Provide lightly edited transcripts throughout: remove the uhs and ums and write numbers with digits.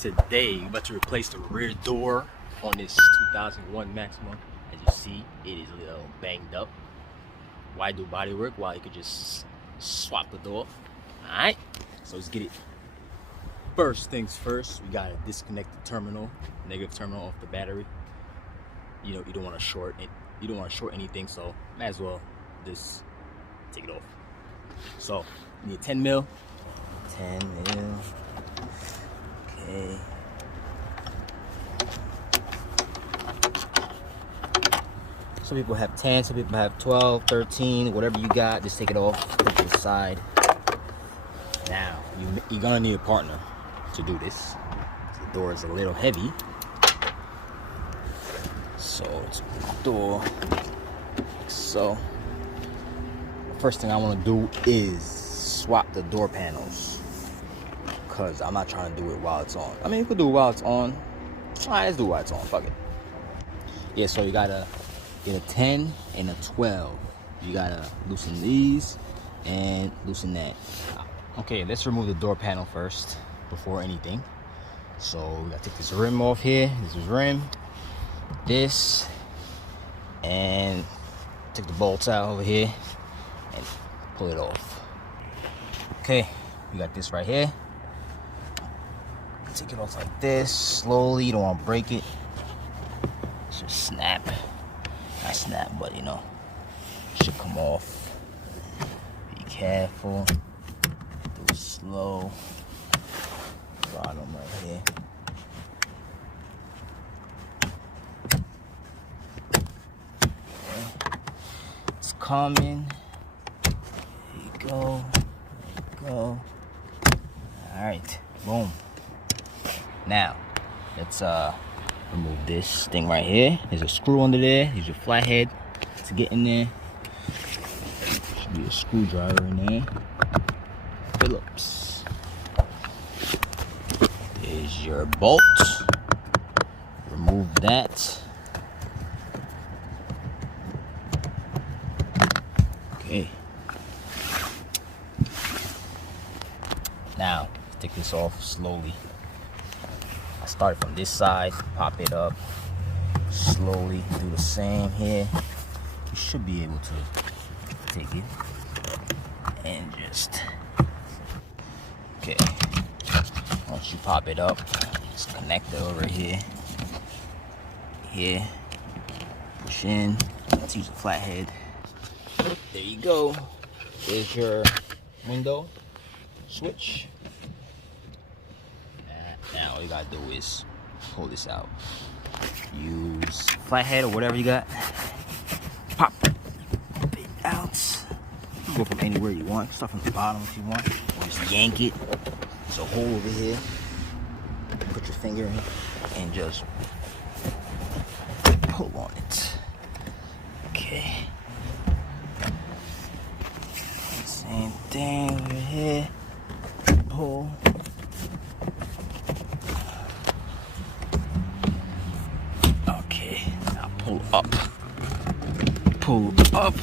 Today, we're about to replace the rear door on this 2001 Maxima. As you see, it is a little banged up. Why do body work while you could just swap the door? Alright, so let's get it. First things first, we gotta disconnect the terminal, negative terminal off the battery. You know, you don't want to short it. You don't want to short anything, so might as well just take it off. So, you need 10 mil. 10 mil. Okay. Some people have 10, some people have 12, 13, whatever you got, just take it off, put it to the side. Now, you're gonna need a partner to do this. The door is a little heavy. So, let's put the door like so. The first thing I wanna do is swap the door panels, because I'm not trying to do it while it's on. I mean, you could do it while it's on. Alright, let's do it while it's on. Fuck it. Yeah, so you gotta get a 10 and a 12. You gotta loosen these and loosen that. Okay, let's remove the door panel first before anything. So we gotta take this rim off here. This is rim. This. And take the bolts out over here and pull it off. Okay, we got this right here. Take it off like this, slowly. You don't want to break it. Just snap. Not snap, but you know, it should come off. Be careful. Do it slow. Bottom right here. Okay. It's coming. There you go. There you go. Alright. Boom. Now, let's remove this thing right here. There's a screw under there. There's your flathead to get in there. Should be a screwdriver in there. Phillips. There's your bolt. Remove that. Okay. Now, take this off slowly. Start from this side, pop it up, slowly do the same here. You should be able to take it and just, okay, once you pop it up, just connect it over here, push in, let's use a flathead. There you go, there's your window switch. Now all you gotta do is pull this out. Use flathead or whatever you got. Pop it out. You can go from anywhere you want. Start from the bottom if you want. Or just yank it. There's a hole over here. Put your finger in and just pull on it. Okay. Same thing over here. Pull. Pull up.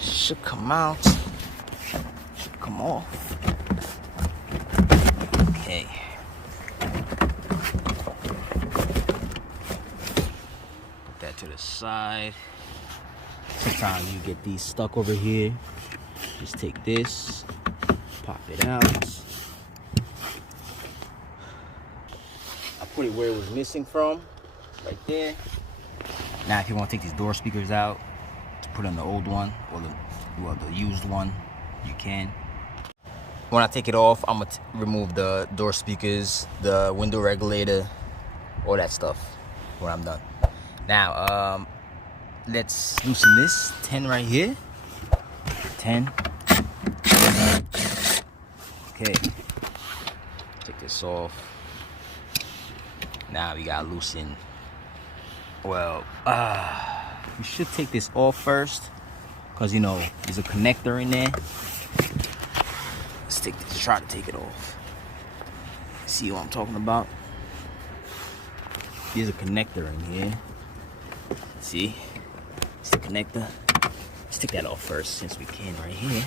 Should come out. Should come off. Okay. Put that to the side. Sometimes you get these stuck over here. Just take this, pop it out. I put it where it was missing from, right there. Now, if you want to take these door speakers out, to put on the old one or the used one, you can. When I take it off, I'm gonna remove the door speakers, the window regulator, all that stuff when I'm done. Now, let's loosen this 10 right here. 10. Okay. Take this off. Now we gotta loosen. Well, you should take this off first, because you know there's a connector in there. Let's try to take it off. See what I'm talking about? There's a connector in here. See? It's the connector. Let's take that off first since we can right here.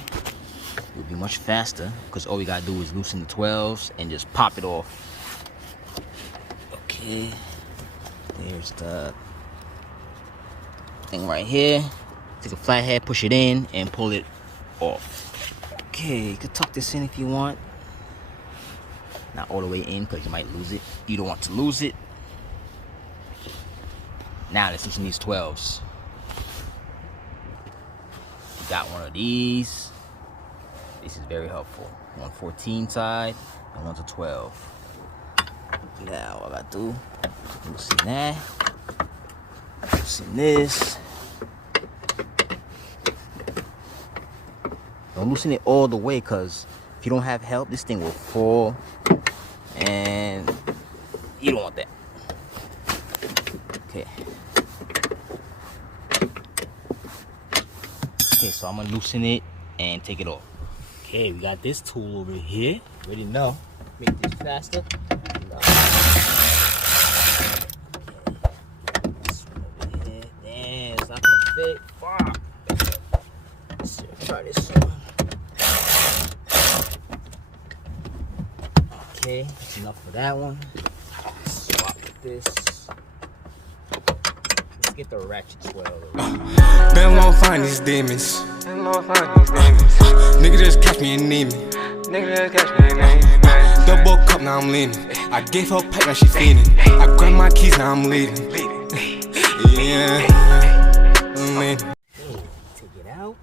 It would be much faster because all we gotta do is loosen the 12s and just pop it off. Okay, there's the thing right here. Take a flathead, push it in, and pull it off. Okay, you can tuck this in if you want. Not all the way in because you might lose it. You don't want to lose it. Now let's loosen these 12s. You got one of these. This is very helpful. One 14 side and one's a 12. Now all I gotta do, loosen that, loosen this. Don't loosen it all the way, because if you don't have help, this thing will fall, and you don't want that. Okay. Okay, so I'm gonna loosen it and take it off. Okay, we got this tool over here. Already know. Make this faster. Damn, it's not gonna fit. Fuck. Let's try this one. Okay, that's enough for that one. Swap with this. Let's get the ratchet 12. Been long find these demons. Nigga just catch me and need me. Double cup, now I'm leaning. I gave her a pipe, now she fiending. I grabbed my keys, now I'm leading. Yeah, I mean. Take it out.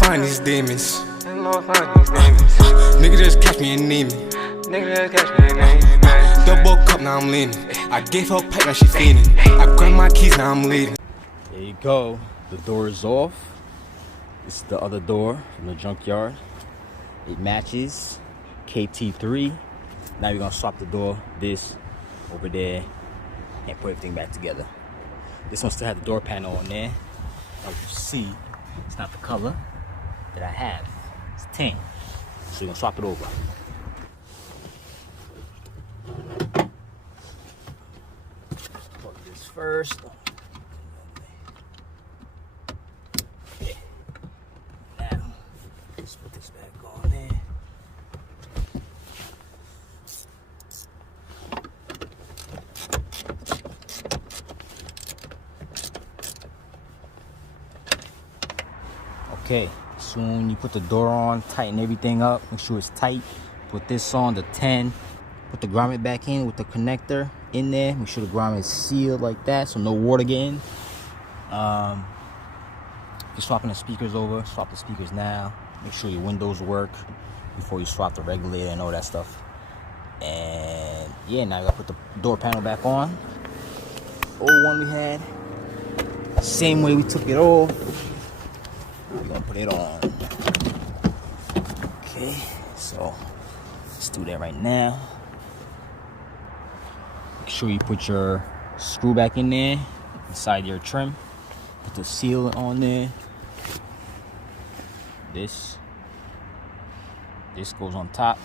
Find these demons. Nigga just catch me and need me. Double cup, now I'm leaning. I gave her a pipe, now she fiending. I grabbed my keys, now I'm leading. There you go. The door is off. This is the other door from the junkyard. It matches KT3. Now we're gonna swap the door, this over there, and put everything back together. This one still has the door panel on there. As you see, it's not the color that I have. It's tan. So we're gonna swap it over. Plug this first. Okay. Now, let's put this back on there. Okay, soon you put the door on, tighten everything up, make sure it's tight. Put this on, the 10. Put the grommet back in with the connector in there. Make sure the grommet is sealed like that so no water get in. If you're swapping the speakers over, swap the speakers now. Make sure your windows work before you swap the regulator and all that stuff. And yeah, now you gotta put the door panel back on. Old one we had. Same way we took it off. We're gonna put it on. Okay, so let's do that right now. Make sure you put your screw back in there inside your trim. Put the seal on there. This goes on top.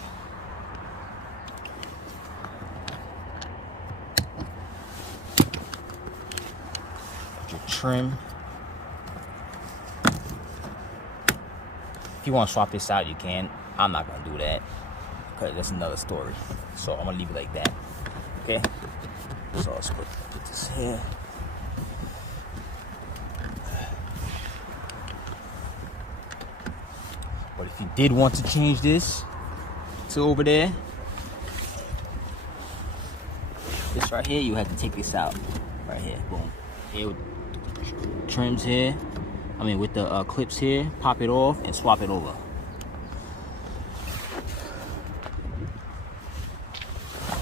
Put your trim. If you want to swap this out, you can. I'm not gonna do that because that's another story. So I'm gonna leave it like that. Okay. So let's put this here. But if you did want to change this to over there, this right here, you have to take this out. Right here, boom. Here with the trims here. I mean, with the clips here, pop it off and swap it over.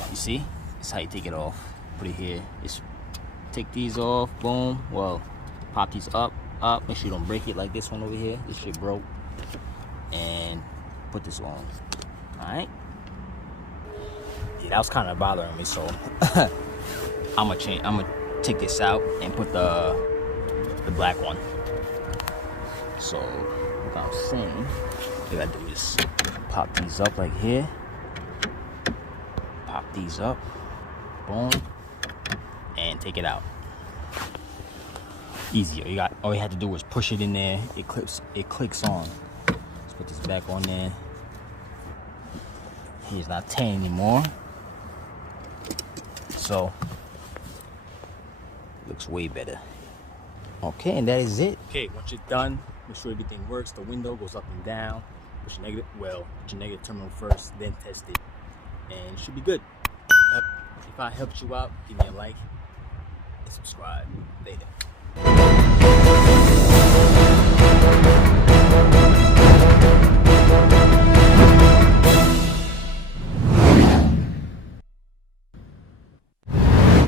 You see? That's how you take it off. Put it here. Just take these off. Boom. Well, pop these up. Make sure you don't break it like this one over here. This shit broke. And put this on. Alright? Yeah, that was kind of bothering me, so I'm gonna take this out and put the black one. So what I'm saying, what you gotta do is pop these up like here. Pop these up. Boom. And take it out. Easier. All you had to do was push it in there. It clicks on. Put this back on there. He's not 10 anymore. So, looks way better. Okay, and that is it. Okay, once you're done, make sure everything works. The window goes up and down. Put your negative terminal first, then test it. And it should be good. If I helped you out, give me a like and subscribe. Later.